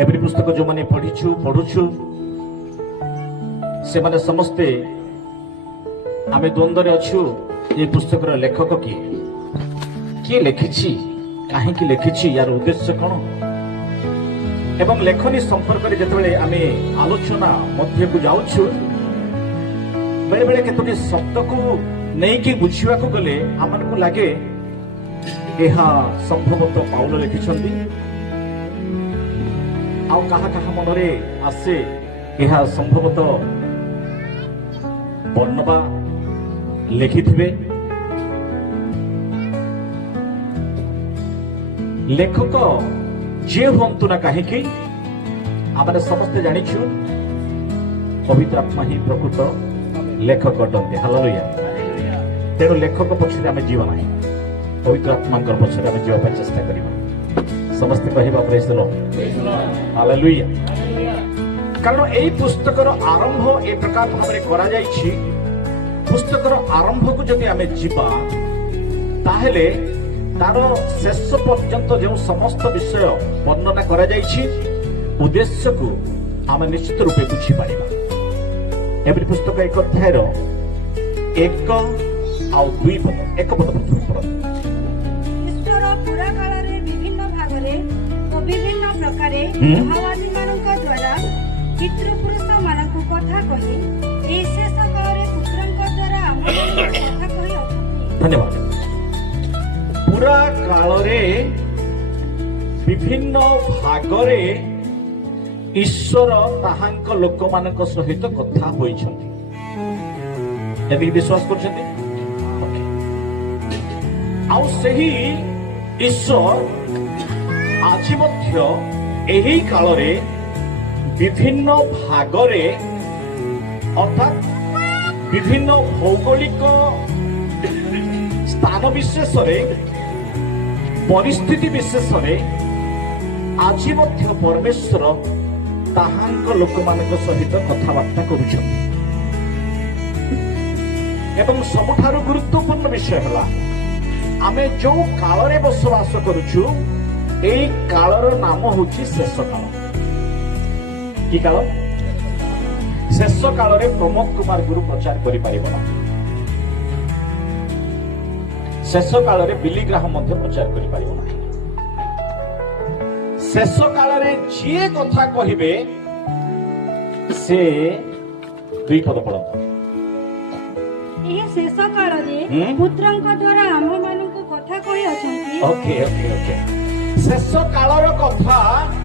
Every पुस्तक जो मैंने पढ़ीछु पढ़ुछु से माने समस्ते आमे द्वंद्व अच्छु ये पुस्तक लेखक किए लिखिछि कहीं लिखिछि यार उद्देश्य कौन एवं लेखनी संपर्क में जिते आम आलोचना मध्य को जाऊँ बेले बेले केतोटी शब्द को नहीं कि बुझा गले आम को लगे यह संभवतः पाउल लिखिछंती आउ कहा कहा मनरे आसे यह संभवतः बर्णबा लिखिथिबे। लेखक जे हूँ ना कहीं आम समस्ते जानिछु पवित्र आत्मा ही प्रकृत लेखक अटंती। हालेलुया। तेणु लेखक पक्षरे आम जीवा ना पवित्र आत्मा पक्षरे आम जीवा चेष्टा करिबा। समस्ते कहवा प्रेज द लॉर्ड। हालेलुया। कारण एई पुस्तकर आरंभ ए प्रकार भाबरे करा जायछि। पुस्तकर आरंभ को जदि आम जीवा ताहेले तार शेष पर्यंत जो समस्त विषय वर्णना करा जायछि उद्देश्य को आम निश्चित रूपे बुझी पारिबा। एवरी पुस्तक एक अध्यायर एक आउ दुई पद एक पद प्रथम पद ईश्वर पुरा काल रे विभिन्न भागरे ओ विभिन्न प्रकारे भावादि मानक द्वारा पितृपुरुष मानक कथा कहि ए शेष काल रे पुत्रंक द्वारा आम कथा कहि अछंती। धन्यवाद। पूरा काल रे विभिन्न भागरे ईश्वर ताहांक लोक मानक सहित कथा होइछंती। यदि विश्वास करछंती आउ सही ईश्वर आज मध्य एही काल रे विभिन्न भागरे अर्थात विभिन्न भौगोलिक स्थान विशेष परिस्थिति विशेष आज मध्य परमेश्वर ताहांक लोक मानक सहित कथबार्ता करुछंती। एवं सबुठारु गुरुत्वपूर्ण विषय हला आमे जो काल रे बसवास करुछु एई कालर नाम होछि शेष काल। की काल? शेष काल रे प्रमोद कुमार गुरु प्रचार करि परिबना। शेष काल रे बिली ग्राहम मध्य प्रचार करि परिबना। शेष काल रे जे कथा कहिबे से दुई पद पढो। ए शेष काल रे पुत्रंक द्वारा आम मानक कथा कहि अछंती। Okay okay okay. शेष कालर कथा